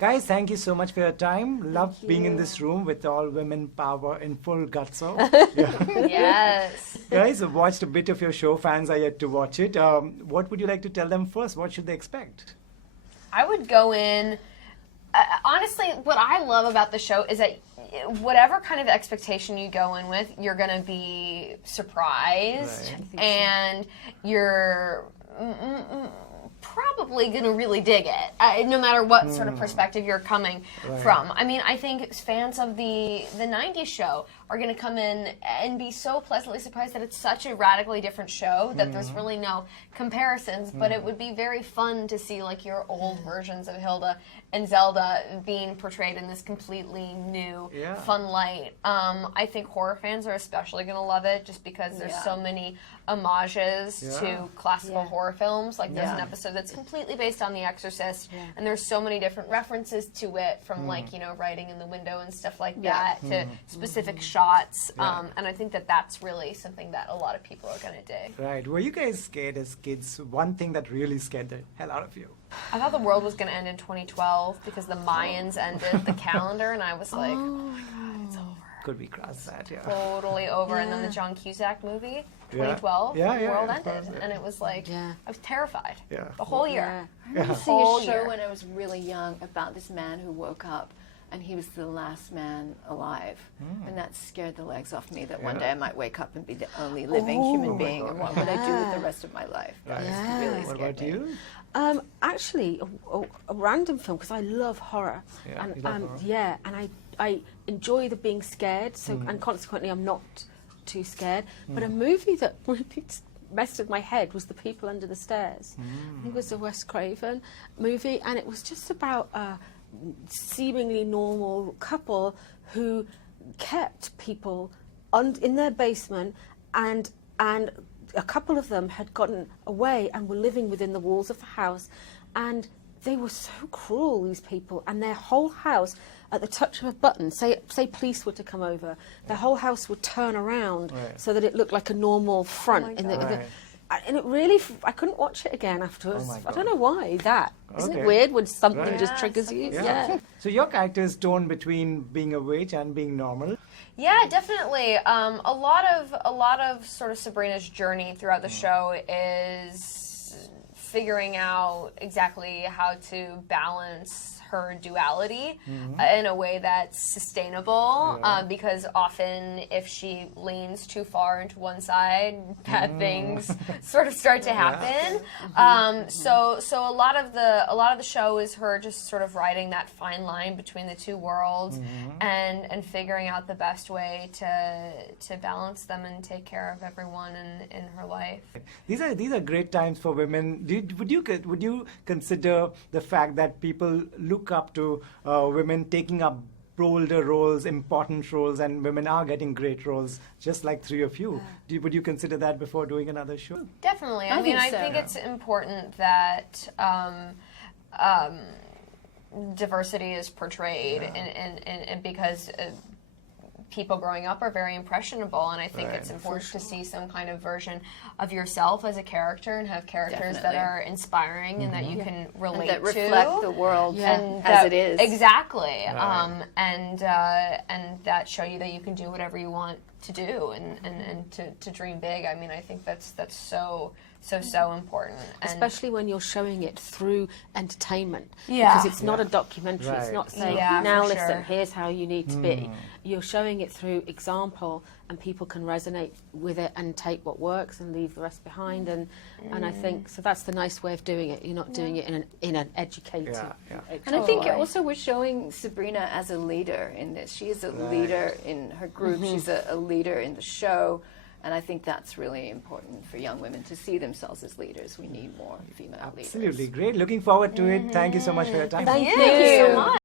Guys, thank you so much for your time. Love being in this room with all women power in full gutso. Yes. Guys, I've watched a bit of your show. Fans are yet to watch it. What would you like to tell them first? What should they expect? I would go in. Honestly, what I love about the show is that whatever kind of expectation you go in with, you're going to be surprised, and you're probably going to really dig it, no matter what sort of perspective you're coming from. I mean, I think fans of the 90s show are going to come in and be so pleasantly surprised that it's such a radically different show that there's really no comparisons, but it would be very fun to see like your old versions of Hilda and Zelda being portrayed in this completely new, fun light. I think horror fans are especially going to love it just because there's so many homages to classical horror films. Like there's an episode that's completely based on The Exorcist, and there's so many different references to it, from like, you know, writing in the window and stuff like that to specific shots. And I think that that's really something that a lot of people are going to dig. Right. Were you guys scared as kids? One thing that really scared the hell out of you? I thought the world was going to end in 2012 because the Mayans ended the calendar, and I was like, oh my God, it's over. Could we cross that? Yeah. Totally over. And then the John Cusack movie, 2012, the world ended. And it was like, I was terrified the whole year. I remember seeing a show when I was really young about this man who woke up and he was the last man alive. And that scared the legs off me, that one day I might wake up and be the only living human being, and what would I do with the rest of my life? That really What scared about me. you? Actually, a random film, because I love horror. You love horror. Yeah, and I enjoy the being scared, so and consequently I'm not too scared. But a movie that really messed with my head was The People Under the Stairs. I think it was a Wes Craven movie, and it was just about a seemingly normal couple who kept people in their basement, and a couple of them had gotten away and were living within the walls of the house, and they were so cruel, these people, and their whole house, at the touch of a button, say police were to come over, their whole house would turn around so that it looked like a normal front. And it really, I couldn't watch it again afterwards. I don't know why that. Isn't it weird when something just triggers you? So your character is torn between being a witch and being normal. Yeah, definitely. A lot of sort of Sabrina's journey throughout the show is figuring out exactly how to balance her duality in a way that's sustainable, because often if she leans too far into one side, bad things sort of start to happen. So a lot of the show is her just sort of riding that fine line between the two worlds and figuring out the best way to balance them and take care of everyone in her life. These are great times for women. Would you consider the fact that people look up to women taking up bolder roles, important roles, and women are getting great roles, just like three of you? Would you consider that before doing another show? Definitely. I think it's important that diversity is portrayed, and because people growing up are very impressionable, and I think it's important to see some kind of version of yourself as a character and have characters that are inspiring and that you can relate and that to. reflect the world as it is. Exactly. And that show you that you can do whatever you want to do and to dream big. I mean, I think that's so important. Especially when you're showing it through entertainment. Because it's not a documentary. It's not saying, now listen, here's how you need to be. You're showing it through example, and people can resonate with it and take what works and leave the rest behind. And I think, so that's the nice way of doing it. You're not doing it in an educated... And I think also we're showing Sabrina as a leader in this. She is a leader in her group. She's a leader in the show. And I think that's really important for young women to see themselves as leaders. We need more female leaders. Absolutely. Great. Looking forward to it. Thank you so much for your time. Thank you so much.